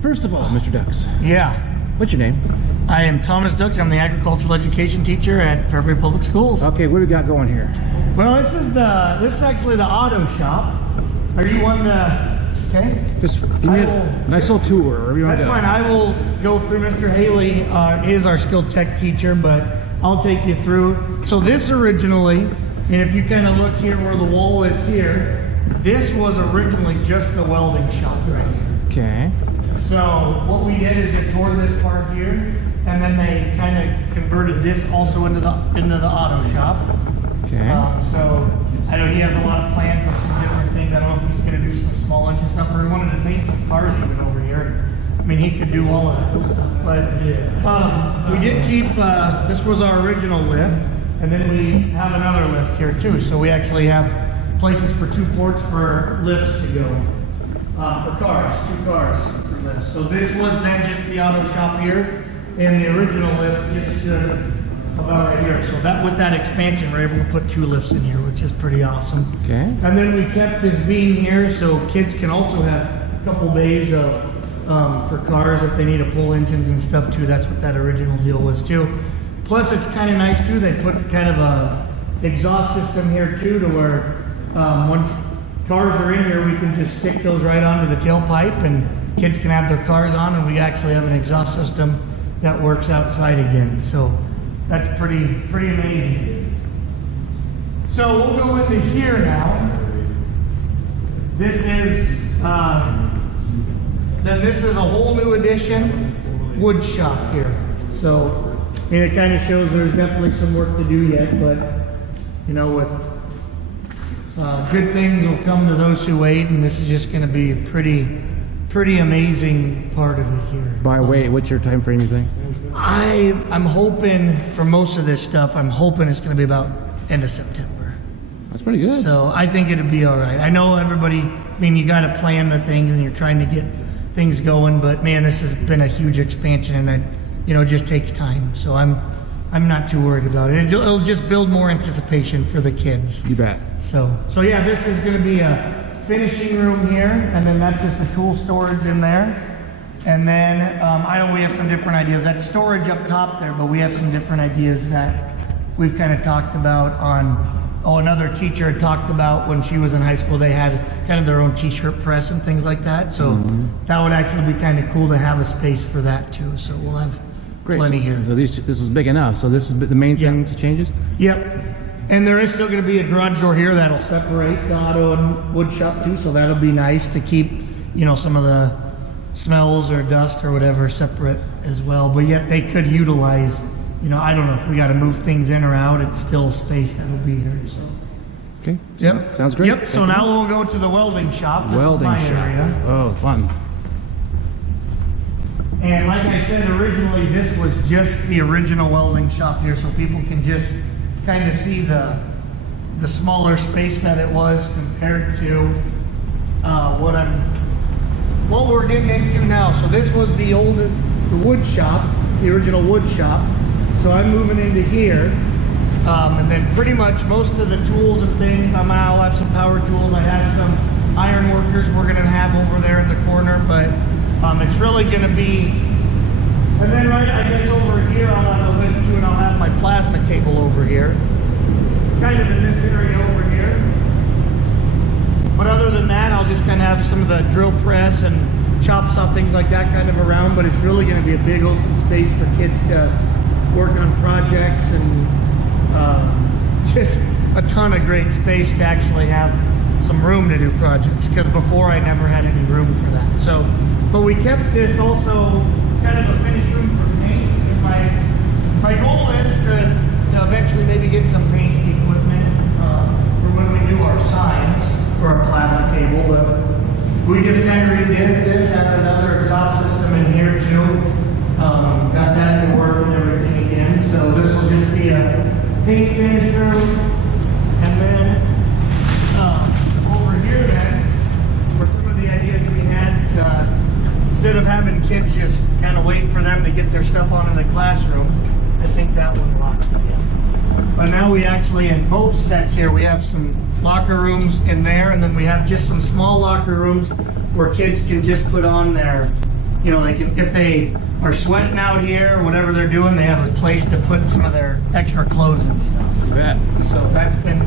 First of all, Mr. Dux, Yeah, what's your name? I am Thomas Dux. I'm the agricultural education teacher at Fairbury Public Schools. Okay, what do we got going here? Well, this is actually the auto shop. Are you one okay? Just give me a nice little tour. Wherever you want to That's go. fine. I will go through. Mr. Haley is our skilled tech teacher, but I'll take you through. So this originally, and if you kind of look here where the wall is here, this was originally just the welding shop right here. Okay. So what we did is they tore this part here, and then they kind of converted this also into the auto shop. Okay. So I know he has a lot of plans of some different things. I don't know if he's going to do some small engine stuff, or he wanted to paint some cars even over here. I mean, he could do all of that stuff. But we did keep, this was our original lift, and then we have another lift here too. So we actually have places for 2 ports for lifts to go. For cars, 2 cars for lifts. So this was then just the auto shop here, and the original lift just stood about right here. So that with that expansion, we're able to put 2 lifts in here, which is pretty awesome. Okay. And then we kept this beam here, so kids can also have a couple bays of for cars if they need to pull engines and stuff too. That's what that original deal was too. Plus, it's kind of nice too. They put kind of a exhaust system here too, to where once cars are in here, we can just stick those right onto the tailpipe, and kids can have their cars on, and we actually have an exhaust system that works outside again. So that's pretty amazing. So we'll go into here now. This is then this is a whole new addition wood shop here. So I mean, it kind of shows there's definitely some work to do yet, but you know, with good things will come to those who wait, and this is just going to be a pretty amazing part of it here. By weight, what's your time frame, you think? I'm hoping for most of this stuff, I'm hoping it's going to be about end of September. That's pretty good. So I think it'll be all right. I know everybody, I mean, you got to plan the things and you're trying to get things going, but man, this has been a huge expansion, and it just takes time. So I'm not too worried about it. It'll just build more anticipation for the kids. You bet. So yeah, this is going to be a finishing room here, and then that's just the tool storage in there. And then I know we have some different ideas. That's storage up top there, but we have some different ideas that we've kind of talked about on. Another teacher had talked about when she was in high school, they had kind of their own t-shirt press and things like that. So that would actually be kind of cool to have a space for that too. So we'll have plenty here. So this is big enough. So this is the main thing that changes? Yep. And there is still going to be a garage door here that'll separate the auto and wood shop too. So that'll be nice to keep, some of the smells or dust or whatever separate as well. But yet they could utilize, I don't know if we got to move things in or out. It's still space that'll be here. So. Okay. Yep. Sounds great. Yep. So now we'll go to the welding shop. This Welding is my shop. area. Oh, fun. And like I said, originally this was just the original welding shop here, so people can just kind of see the smaller space that it was compared to what we're getting into now. So this was the wood shop, the original wood shop. So I'm moving into here, and then pretty much most of the tools and things. I'll have some power tools. I have some iron workers we're going to have over there in the corner, but it's really going to be. And then I guess over here I'll have a lift too, and I'll have my plasma table over here, kind of in this area over here. But other than that, I'll just kind of have some of the drill press and chop saw, things like that kind of around, but it's really going to be a big open space for kids to work on projects, and just a ton of great space to actually have some room to do projects, because before I never had any room for that. So, but we kept this also kind of a finished room for paint, because my goal is to eventually maybe get some paint equipment for when we do our signs for our plasma table. But we just kind of redid this, have another exhaust system in here too. Got that to work and everything again. So this will just be a paint finish room, and then over here then were some of the ideas we had. Instead of having kids just kind of wait for them to get their stuff on in the classroom, I think that one locked in. But now we actually, in both sets here, we have some locker rooms in there, and then we have just some small locker rooms where kids can just put on their you know, they can, if they are sweating out here or whatever they're doing, they have a place to put some of their extra clothes and stuff. You bet. So that's been,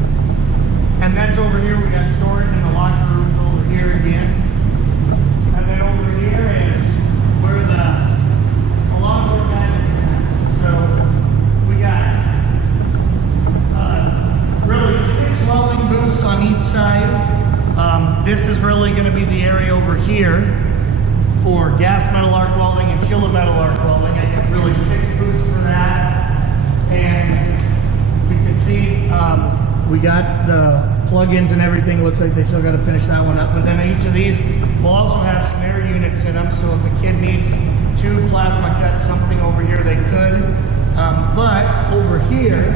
and then over here we got storage in the locker room over here again. And then over here is where a lot more guys are. So we got really 6 welding booths on each side. This is really going to be the area over here for gas metal arc welding and shielded metal arc welding. I got really 6 booths for that. And you can see we got the plugins and everything. Looks like they still got to finish that one up. But then each of these will also have some air units in them. So if a kid needs 2 plasma cuts, something over here, they could. But over here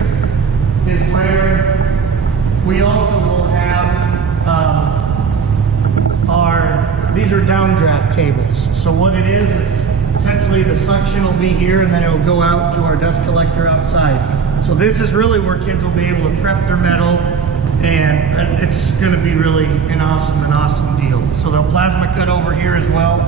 is where we also will have these are downdraft tables. So what it is essentially the suction will be here and then it will go out to our dust collector outside. So this is really where kids will be able to prep their metal, and it's going to be really an awesome deal. So they'll plasma cut over here as well.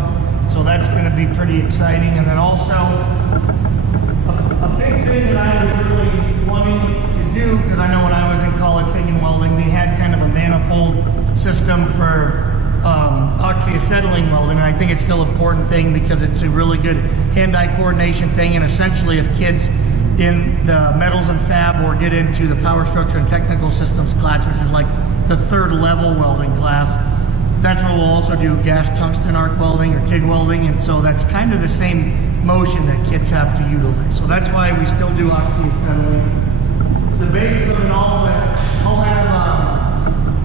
So that's going to be pretty exciting. And then also a big thing that I was really wanting to do, because I know when I was in college taking welding, they had kind of a manifold system for oxyacetylene welding, and I think it's still an important thing because it's a really good hand-eye coordination thing. And essentially, if kids in the metals and fab or get into the power structure and technical systems class, which is like the 3rd level welding class, that's where we'll also do gas tungsten arc welding or TIG welding. And so that's kind of the same motion that kids have to utilize. So that's why we still do oxyacetylene. So the basis of it all, I'll have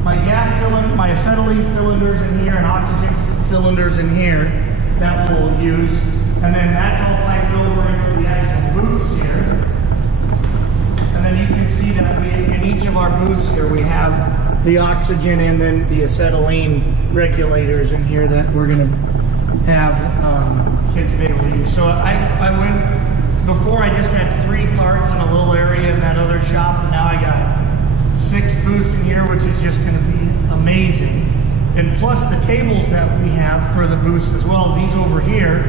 my gas cylinder, my acetylene cylinders in here and oxygen cylinders in here that we'll use. And then that's all piped over into the actual booths here. And then you can see that in each of our booths here, we have the oxygen and then the acetylene regulators in here that we're going to have kids be able to use. So I went, before I just had 3 carts in a little area in that other shop, and now I got 6 booths in here, which is just going to be amazing. And plus the tables that we have for the booths as well. These over here,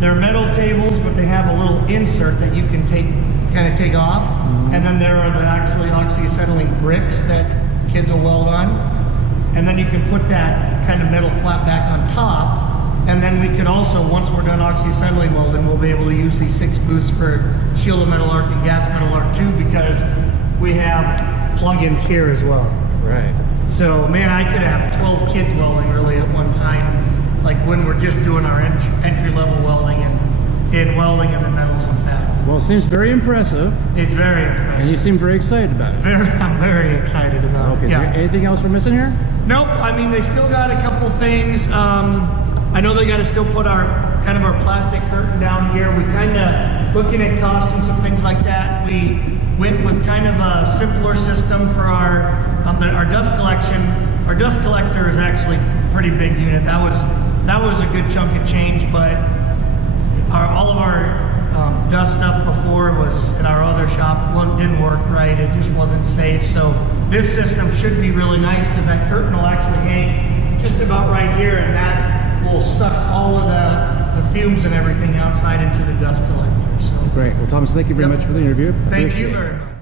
they're metal tables, but they have a little insert that you can kind of take off. And then there are the actually oxyacetylene bricks that kids will weld on. And then you can put that kind of metal flat back on top. And then we could also, once we're done oxyacetylene welding, we'll be able to use these 6 booths for shielded metal arc and gas metal arc too, because we have plugins here as well. Right. So, man, I could have 12 kids welding really at one time, like when we're just doing our entry-level welding and the metals and fab. Well, it seems very impressive. It's very impressive. And you seem very excited about it. I'm very excited about it. Okay, Yeah. is there anything else we're missing here? Nope. I mean, they still got a couple things. I know they got to still put our plastic curtain down here. We kind of, looking at costs and some things like that, we went with kind of a simpler system for our dust collection. Our dust collector is actually a pretty big unit. That was a good chunk of change, but all of our dust stuff before was in our other shop. Didn't work right. It just wasn't safe. So this system should be really nice because that curtain will actually hang just about right here, and that will suck all of the fumes and everything outside into the dust collector. So Great. Well, Thomas, thank you very much for the interview. thank Appreciate you it. very much.